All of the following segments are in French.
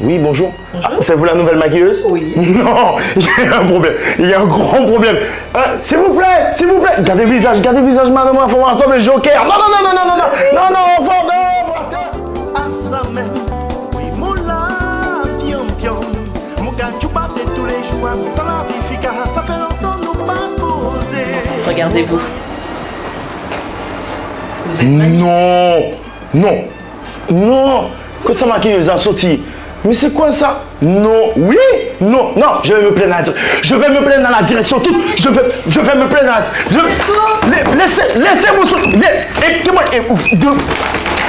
Oui, bonjour. Bonjour. C'est vous la nouvelle maquilleuse? Oui. Non, il y a un problème. Il y a un grand problème. S'il vous plaît, s'il vous plaît. Gardez le visage, madame, il faut voir tomber le joker. Non, non, non, non, non, non, non, non, enfant, non. À ça même, oui, mon la, pion, pion. Mon gars, tu parles de tous les jours, ça la vie, ça fait longtemps nous pas causé. Regardez-vous. Vous êtes magnifique. Non, non, non. Quand ça maquilleuse a sorti. Mais c'est quoi ça? Non, oui, non, non, je vais me plaindre à la je vais me plaindre dans la direction toute. Je vais me plaindre à la laissez-moi sortir. Écoutez-moi,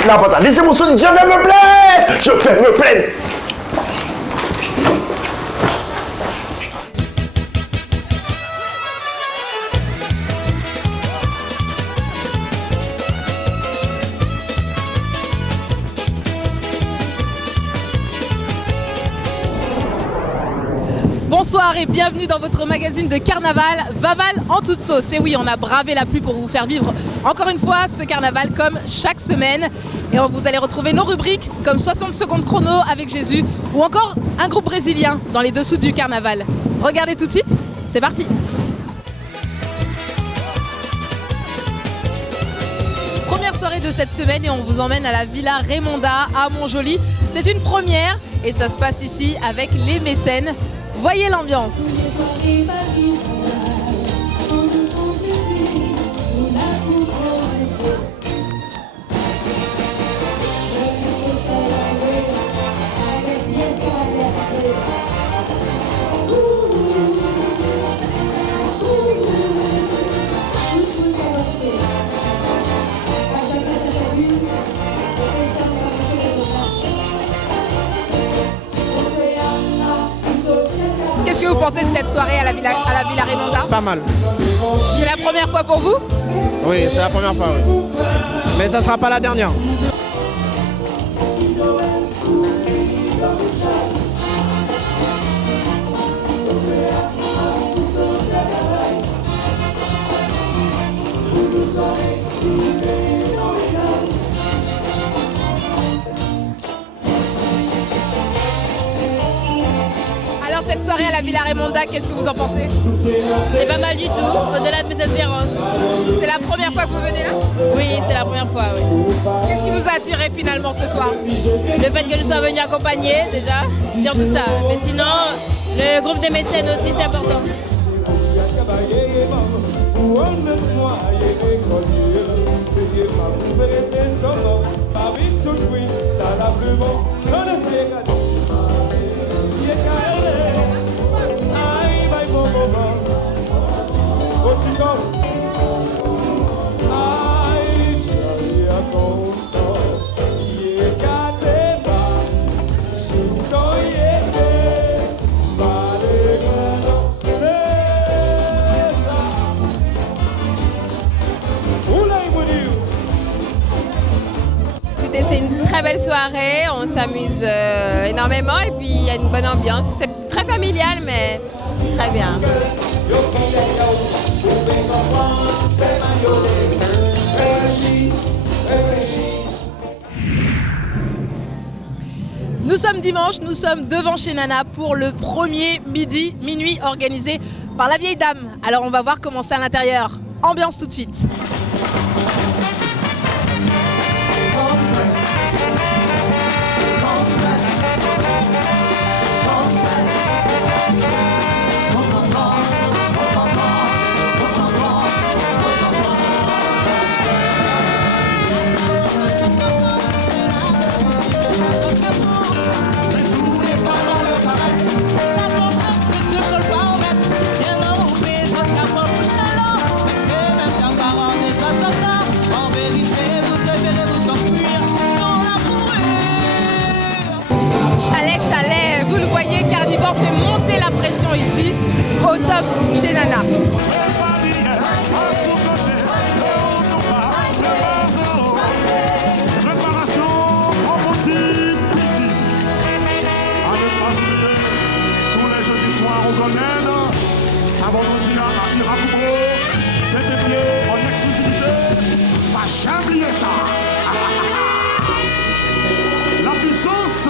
la patate, laissez-moi sortir, je vais me plaindre. Je vais me plaindre. Bonsoir et bienvenue dans votre magazine de carnaval, Vaval en toute sauce. Et oui, on a bravé la pluie pour vous faire vivre encore une fois ce carnaval comme chaque semaine. Et vous allez retrouver nos rubriques comme 60 secondes chrono avec Jésus ou encore un groupe brésilien dans les dessous du carnaval. Regardez tout de suite, c'est parti. Première soirée de cette semaine et on vous emmène à la Villa Raimonda à Montjoly. C'est une première et ça se passe ici avec les mécènes. Voyez l'ambiance. Qu'est-ce que vous pensez de cette soirée à la Villa Raimonda? Pas mal. C'est la première fois pour vous? Oui, c'est la première fois, oui. Mais ça sera pas la dernière. Alors cette soirée à la Villa Raimonda, qu'est-ce que vous en pensez? C'est pas mal du tout, au-delà de mes espérances. C'est la première fois que vous venez là? Oui, c'était la première fois, oui. Qu'est-ce qui vous a attiré finalement ce soir? Le fait que nous soyons venus accompagner, déjà, surtout ça. Mais sinon, le groupe des mécènes aussi, c'est important. C'est une très belle soirée, on s'amuse énormément et puis il y a une bonne ambiance. C'est très familial mais très bien. Nous sommes dimanche, nous sommes devant chez Nana pour le premier minuit organisé par la vieille dame. Alors on va voir comment c'est à l'intérieur. Ambiance tout de suite. Chalet, vous le voyez, Carnivore fait monter la pression ici, au top chez Nana. Jamais oublier ça. La puissance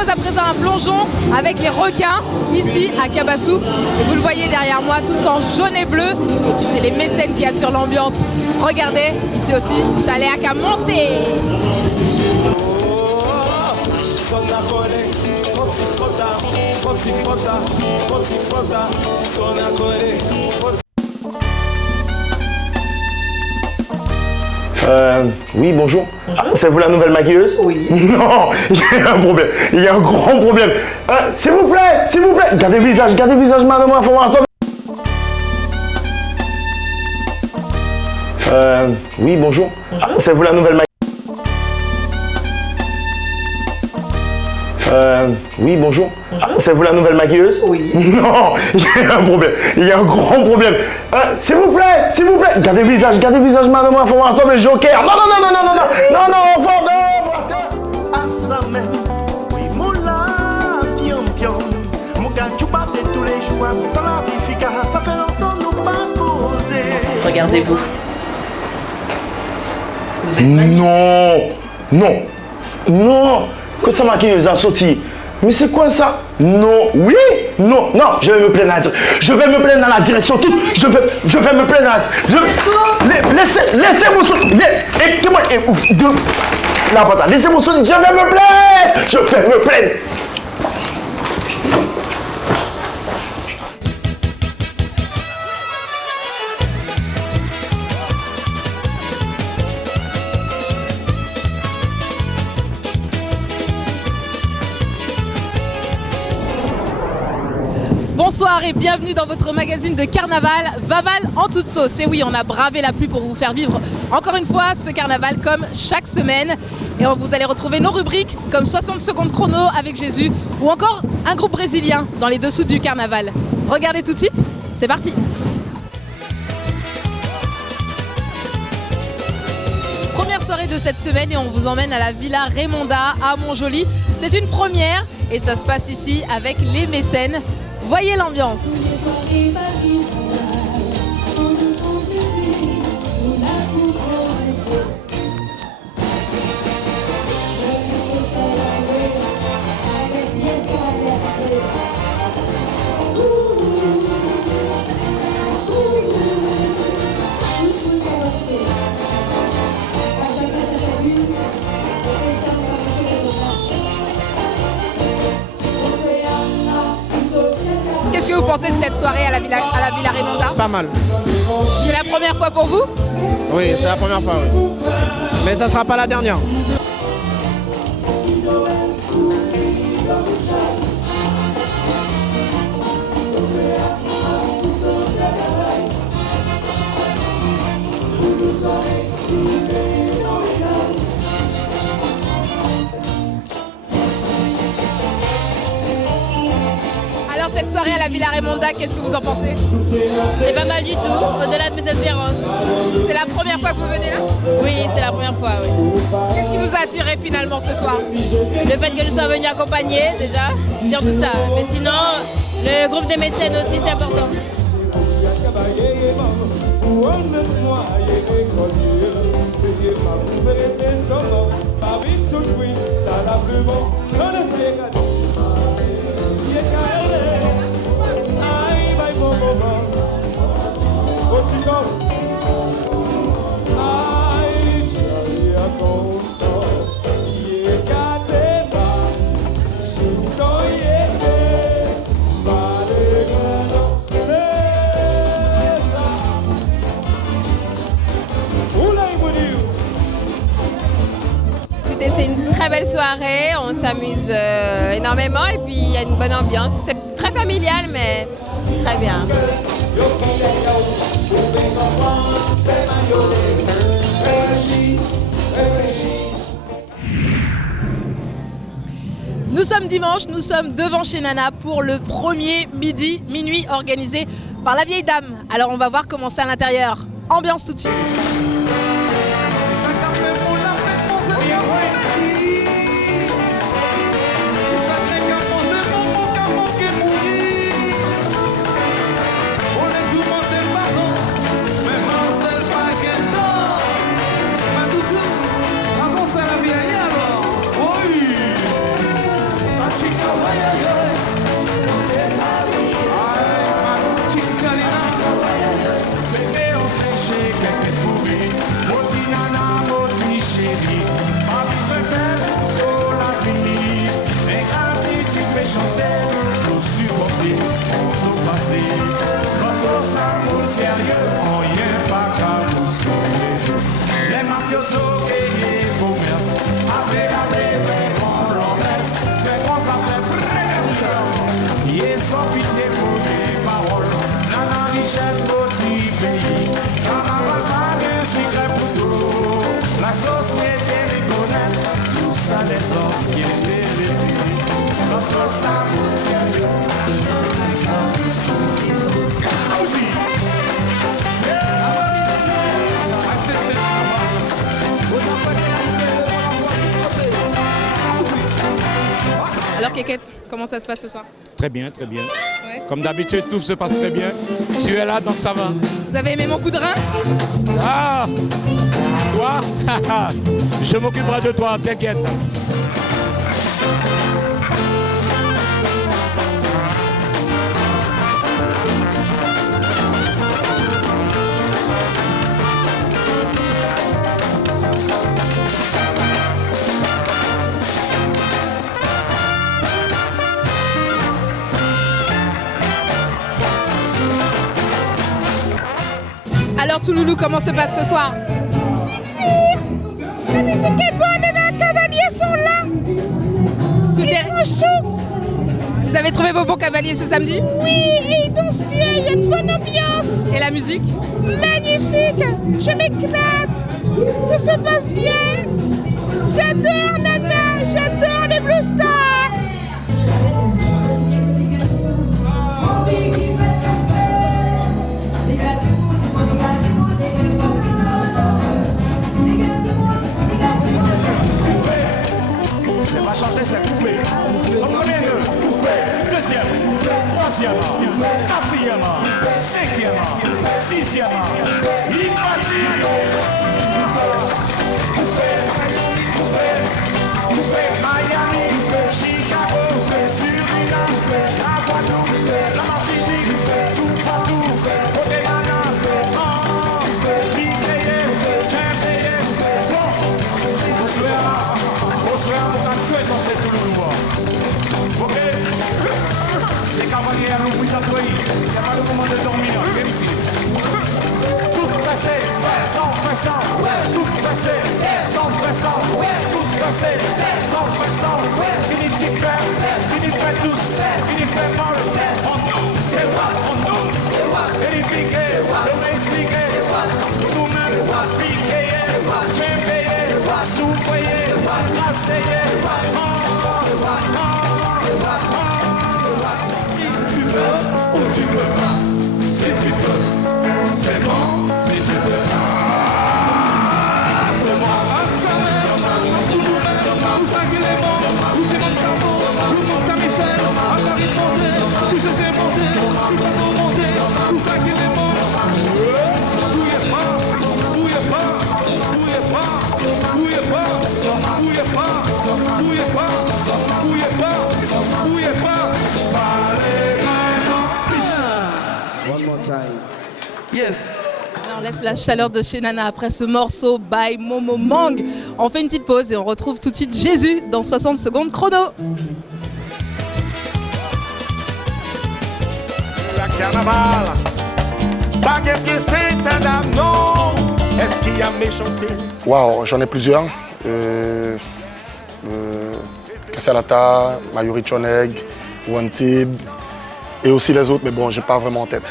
propose à présent un plongeon avec les requins ici à Cabassou. Et vous le voyez derrière moi, tous en jaune et bleu. Et puis c'est les mécènes qui assurent l'ambiance. Regardez, ici aussi, chalet à monter. Oui, bonjour. Ah, c'est vous la nouvelle maquilleuse? Oui. Non, il y a un problème. Il y a un grand problème. S'il vous plaît, s'il vous plaît. Gardez le visage, madame, faut voir. Oui, bonjour. Ah, c'est vous la nouvelle maquilleuse? Oui, bonjour. Ah, c'est vous la nouvelle maquilleuse? Oui. Non, il y a un problème. Il y a un grand problème. S'il vous plaît, gardez le visage, madame, faut voir le joker. Non, enfant, non. À ça même, oui, moula, pion, pion. Mon gars, tu bats de tous les jours, ça la vie, ça fait longtemps nous pas posé. Regardez-vous. Vous êtes magnifique. Non. Quand ça maquilleuse a sorti. Mais c'est quoi ça? Non, oui, non, je vais me plaindre dans la direction toute. Je vais me plaindre laissez-moi sortir. Laissez-moi sortir, je vais me plaindre. Bonsoir et bienvenue dans votre magazine de carnaval, Vaval en toute sauce. Et oui, on a bravé la pluie pour vous faire vivre encore une fois ce carnaval comme chaque semaine. Et vous allez retrouver nos rubriques comme 60 secondes chrono avec Jésus ou encore un groupe brésilien dans les dessous du carnaval. Regardez tout de suite, c'est parti. Première soirée de cette semaine et on vous emmène à la Villa Raimonda à Montjoly. C'est une première et ça se passe ici avec les mécènes. Voyez l'ambiance. Qu'est-ce que vous pensez de cette soirée à la Villa Raimonda? Pas mal. C'est la première fois pour vous? Oui, c'est la première fois, oui. Mais ça sera pas la dernière. Alors cette soirée à la Villa Raimonda, qu'est-ce que vous en pensez? C'est pas mal du tout, au-delà de mes espérances. C'est la première fois que vous venez là? Oui, c'est la première fois, oui. Qu'est-ce qui vous a attiré finalement ce soir? Le fait que nous soyons venus accompagner, déjà, surtout ça. Mais sinon, le groupe des mécènes aussi, c'est important. C'est une très belle soirée, on s'amuse énormément et puis il y a une bonne ambiance. C'est très familial mais très bien. Nous sommes dimanche, nous sommes devant chez Nana pour le premier minuit organisé par la vieille dame. Alors on va voir comment c'est à l'intérieur. Ambiance tout de suite. fait courir. Moti nana, moti chérie, ma vie se fait pour la vie. Mais quand tu méchanceté, nous supporter, nous passer. Notre sang sérieux, on y est pas qu'à nous sauver. Les mafiosos payés commerce, avec la brève, on l'enlaisse. Mais quand ça fait brève, il est sans pitié pour les paroles. Dans la richesse, petit pays, dans la bataille, un secret pour tout. La société reconnaît, tout ça les anciens délaissés. Notre sang sérieux, aussi. Alors Kékette, comment ça se passe ce soir? Très bien, très bien. Ouais. Comme d'habitude, tout se passe très bien. Tu es là, donc ça va. Vous avez aimé mon coup de rein? Ah, toi, je m'occuperai de toi, t'inquiète. Alors Touloulou, comment se passe ce soir? La musique est bonne et les cavaliers sont là. Tout Ils est... sont chauds. Vous avez trouvé vos bons cavaliers ce samedi? Oui, et ils dansent bien, il y a une bonne ambiance. Et la musique? Magnifique, je m'éclate. Tout se passe bien. J'adore Nana, j'adore les Blue Stars. C'est pas changer, c'est couper. Comprenez-le, couper. Deuxième, troisième, quatrième, cinquième, sixième. Il partit. Couper, Miami, Chicago, Suriname, la Guadeloupe, la Martinique, tout partout, Côté-Ghana, c'est cavalier à nous vous appuyer, c'est pas le moment de dormir, viens ici. Tout passé, sans pressant, tout passé, sans pressant, tout passé, sans pressant, fini de faire, fini de faire douce, fini de faire mal, on nous, c'est what, on nous, c'est what, et les piquets, le expliquer, nous-mêmes, piquer, champier, souffrir, rasseyer, ou tu veux pas, si tu veux, c'est bon, si tu veux pas. C'est moi, c'est One more time. yes. Alors, on laisse la chaleur de chez Nana après ce morceau by Momo Mang. On fait une petite pause et on retrouve tout de suite Jésus dans 60 secondes chrono. La carnaval, pas que c'est un dame, non. Est-ce qu'il y a méchanceté? Waouh, j'en ai plusieurs. Kassalata, Mayuri Choneg, Wanted, et aussi les autres, mais bon, j'ai pas vraiment en tête.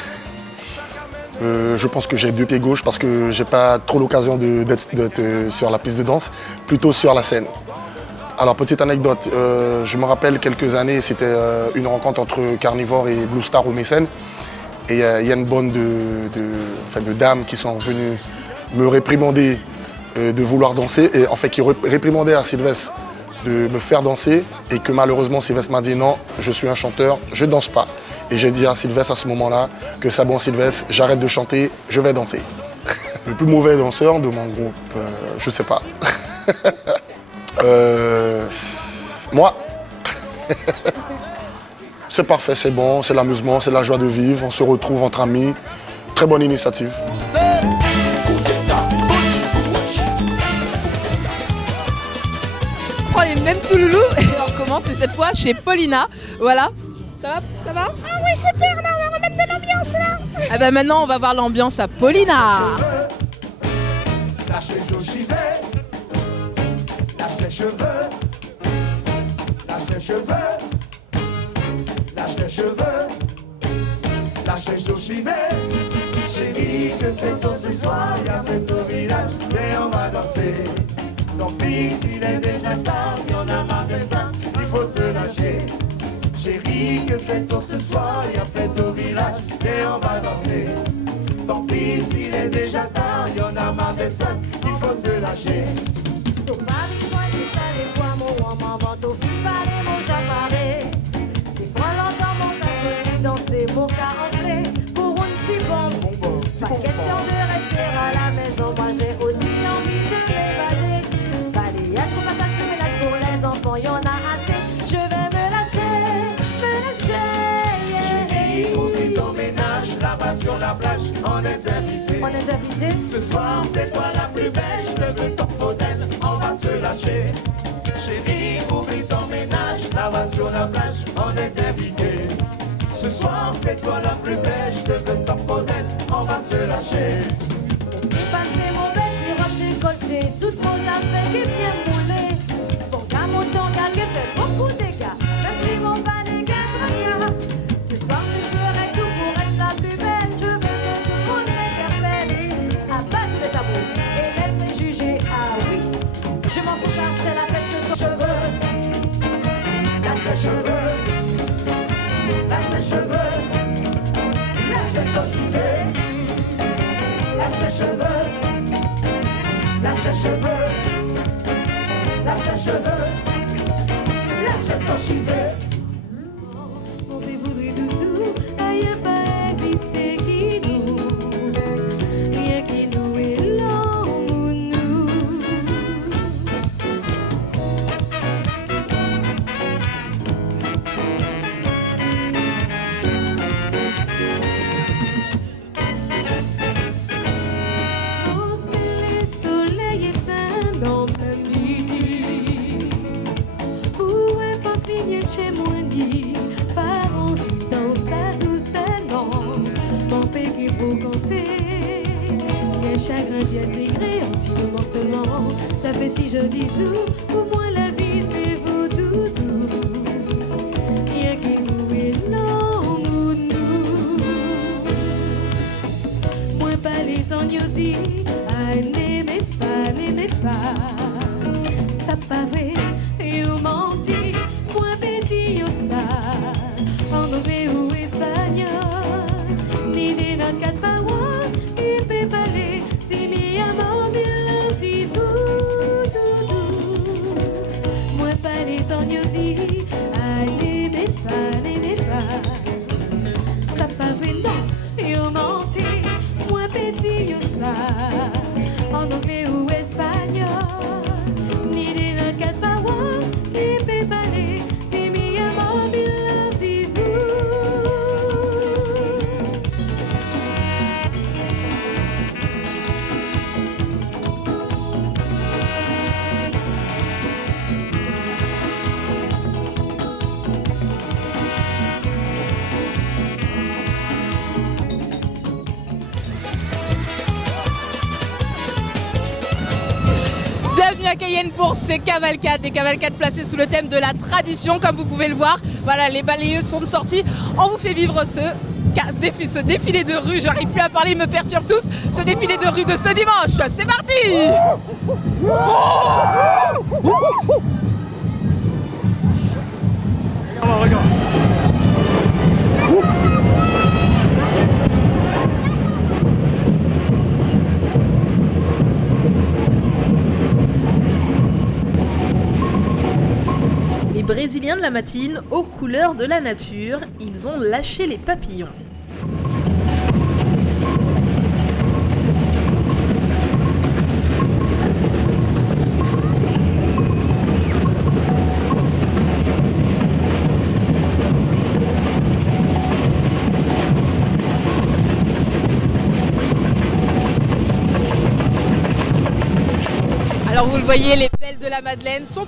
Je pense que j'ai deux pieds gauche parce que j'ai pas trop l'occasion d'être sur la piste de danse, plutôt sur la scène. Alors, petite anecdote, je me rappelle quelques années, c'était une rencontre entre Carnivore et Blue Star au Mécène. Et il y a une bande de dames qui sont venues me réprimander de vouloir danser. Et en fait, qui réprimandaient à Sylvestre de me faire danser. Et que malheureusement, Sylvestre m'a dit non, je suis un chanteur, je ne danse pas. Et j'ai dit à Sylvestre à ce moment-là que c'est bon Sylvestre, j'arrête de chanter, je vais danser. Le plus mauvais danseur de mon groupe, je sais pas. Moi, c'est parfait, c'est bon, c'est l'amusement, c'est la joie de vivre, on se retrouve entre amis. Très bonne initiative. recommence, mais cette fois chez Paulina. Voilà. Ça va? Ah oui, super, là, on va remettre de l'ambiance là. Ah ben maintenant, on va voir l'ambiance à Paulina. Lâchez Joe, j'y vais. Lâche les cheveux. Lâche les cheveux. Lâche les cheveux. Lâche Joe, j'y vais. Chérie, que fait-on ce soir? Y'a fête au village et on va danser. Tant pis s'il est déjà tard, y'en a marre de ça, il faut se lâcher. Chérie, que fait-on ce soir? Y'a fête au village et on va danser. Tant pis s'il est déjà tard, y'en a marre de ça, il faut se lâcher. Pas question de rester à la maison, moi j'ai aussi envie de m'évader. Balayage, repassage, je ménage pour les enfants, y'en a assez. Je vais me lâcher, yeah. Chérie, oublie ton ménage, là-bas sur la plage, on est invités. On est invités. Ce soir, fais-toi la plus belle, je te veux ton modèle, on va se lâcher. Chérie, oublie ton ménage, là-bas sur la plage, on est invités. Ce soir, fais-toi la plus belle, je te veux ton modèle, on va se lâcher. Passez mon petit robe décolleté, toutes vos affaires qui viennent rouler. Bon, qu'à mon temps, gars, qui fait beaucoup de dégâts, même si mon pas les gars, ce soir, je ferai tout pour être la plus belle. Je veux que tout le monde m'interpelle. Abattre le tabou et les préjugés, ah oui. Je m'en fous car c'est la fête ce soir. Lâche les cheveux. Lâche les cheveux. Lâche les cheveux. Lâche les cheveux. Lâche les cheveux. Lâche les cheveux. Lâche ton chivet. On s'est voulu tout, aïe pas exister qui nous. Rien qui nous est l'amour nous. Oh, c'est le soleil éteint dans le midi. Où est pas fini chez moi ni parents dit dans sa douce talent. Mon père qui vous compter. Bien chagrin, bien secret, un petit moment seulement. Ça fait 6 jours, 10 jours. Pour moi la vie c'est vous doudou. Rien qui vous est l'amour nous. Moi pas les temps yo dit. Ah n'aimez pas. Ça pas vrai, you menti. Moi petit yo ça. En anglais ou espagnol. Ni des notes quatre paroles. Il peut parler. Dis mi amor, dis vous doudou. Moi pas les temps yo dit. Ah n'aimez pas. Ça pas vrai non, you menti. Moi petit yo ça. En anglais ou espagnol. Ni des notes quatre paroles. Il peut parler. Dis mi amor, dis vous. Bienvenue à Cayenne pour ces cavalcades, des cavalcades placées sous le thème de la tradition, comme vous pouvez le voir. Voilà, les balayeuses sont de sortie. On vous fait vivre ce défilé de rue. J'arrive plus à parler, ils me perturbent tous. Ce défilé de rue de ce dimanche. C'est parti! Regarde. Les Brésiliens de la matine, aux couleurs de la nature, ils ont lâché les papillons. Alors vous le voyez, les belles de la Madeleine sont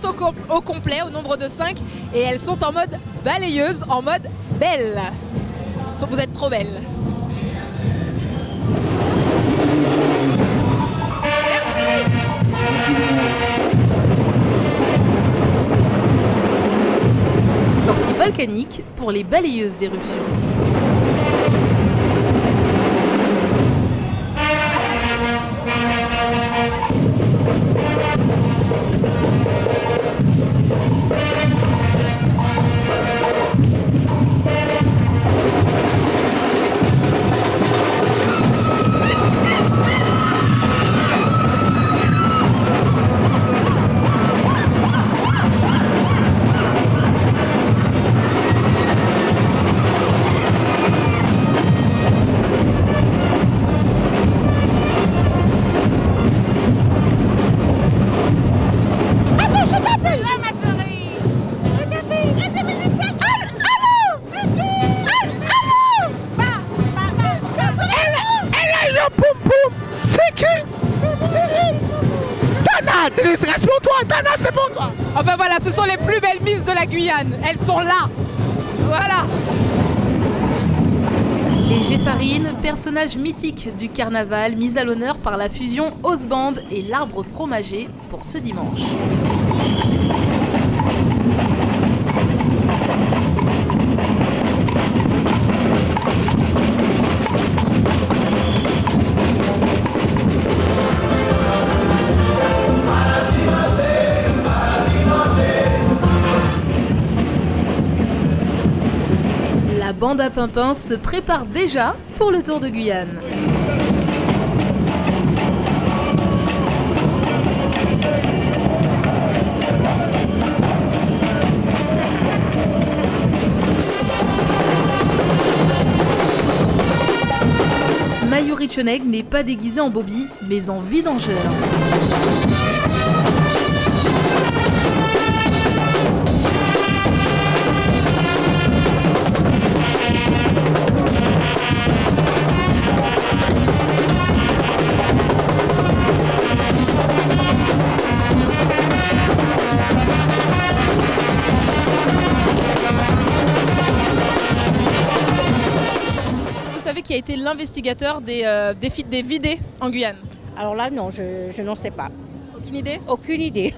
au complet, au nombre de 5, et elles sont en mode balayeuse, en mode belle. Vous êtes trop belles. Sortie volcanique pour les balayeuses d'éruption. Enfin voilà, ce sont les plus belles Miss de la Guyane. Elles sont là. Voilà. Les Géfarines, personnages mythiques du carnaval, mis à l'honneur par la fusion Ozband et l'Arbre Fromager pour ce dimanche. La bande à Pimpin se prépare déjà pour le Tour de Guyane. Mayuri Choneg n'est pas déguisé en Bobby, mais en vidangeur. Qui a été l'investigateur des vidés en Guyane? Alors là, non, je n'en sais pas. Aucune idée? Aucune idée.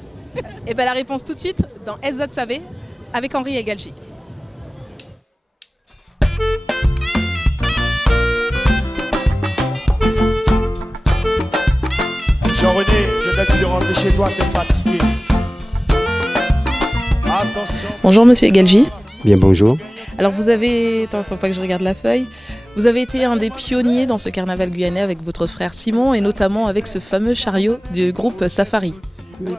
Et bien la réponse tout de suite dans SZ Savé avec Henri Egalji. Jean-René, je t'ai dit de rentrer chez toi, t'es fatigué. Attention. Bonjour Monsieur Egalji. Bien bonjour. Alors vous avez, attends, faut pas que je regarde la feuille. Vous avez été un des pionniers dans ce carnaval guyanais avec votre frère Simon et notamment avec ce fameux chariot du groupe Safari.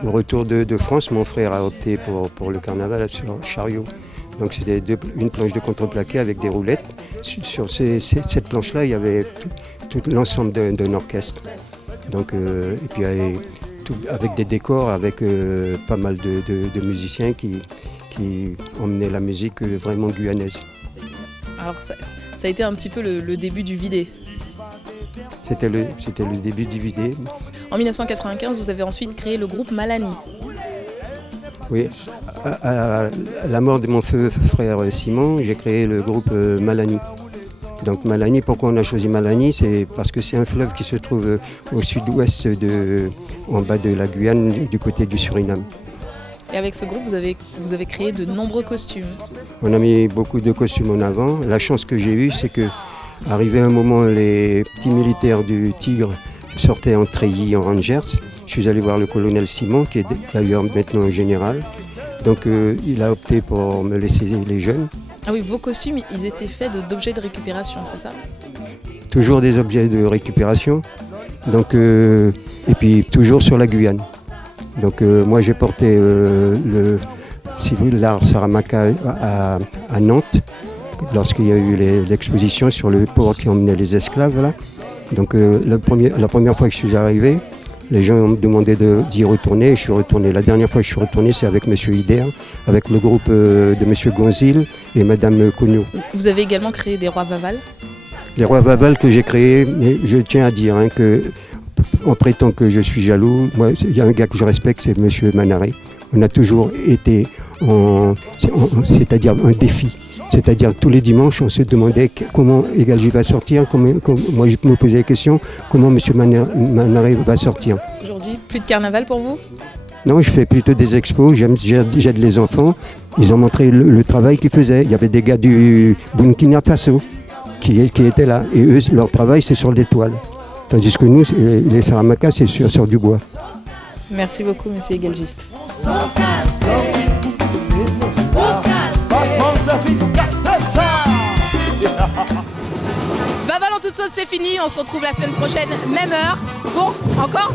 Au retour de France, mon frère a opté pour le carnaval sur chariot. Donc c'était une planche de contreplaqué avec des roulettes. Sur cette planche-là, il y avait tout l'ensemble d'un orchestre. Donc, et puis avec des décors, avec pas mal de musiciens qui emmenaient la musique vraiment guyanaise. Alors ça a été un petit peu le début du vidé. C'était le début du vidé. En 1995, vous avez ensuite créé le groupe Malani. Oui, à la mort de mon frère Simon, j'ai créé le groupe Malani. Donc Malani, pourquoi on a choisi Malani? C'est parce que c'est un fleuve qui se trouve au sud-ouest, en bas de la Guyane, du côté du Suriname. Et avec ce groupe, vous avez créé de nombreux costumes. On a mis beaucoup de costumes en avant. La chance que j'ai eue, c'est que, arrivé un moment, les petits militaires du Tigre sortaient en treillis, en Rangers. Je suis allé voir le colonel Simon, qui est d'ailleurs maintenant général. Donc il a opté pour me laisser les jeunes. Ah oui, vos costumes, ils étaient faits d'objets de récupération, c'est ça? Toujours des objets de récupération. Donc, et puis toujours sur la Guyane. Donc moi j'ai porté l'art Saramaka à Nantes, lorsqu'il y a eu l'exposition sur le port qui emmenait les esclaves là. Donc la première fois que je suis arrivé, les gens m'ont demandé d'y retourner et je suis retourné. La dernière fois que je suis retourné, c'est avec M. Hider, avec le groupe de M. Gonzil et Mme Cogno. Vous avez également créé des rois Vaval? Les rois Vaval que j'ai créés, mais je tiens à dire que on prétend que je suis jaloux. Moi, il y a un gars que je respecte, c'est M. Manaré. On a toujours été c'est-à-dire un défi. C'est-à-dire tous les dimanches, on se demandait comment Egaljie va sortir. Moi, je me posais la question, comment M. Manaré va sortir. Aujourd'hui, plus de carnaval pour vous? Non, je fais plutôt des expos, j'aide les enfants. Ils ont montré le travail qu'ils faisaient. Il y avait des gars du Burkina Faso qui étaient là. Et eux, leur travail, c'est sur les toiles. Tandis que nous, les Saramacas, c'est sur du bois. Merci beaucoup, M. Egaljie. Vaval en toute sauce, c'est fini. On se retrouve la semaine prochaine, même heure, pour encore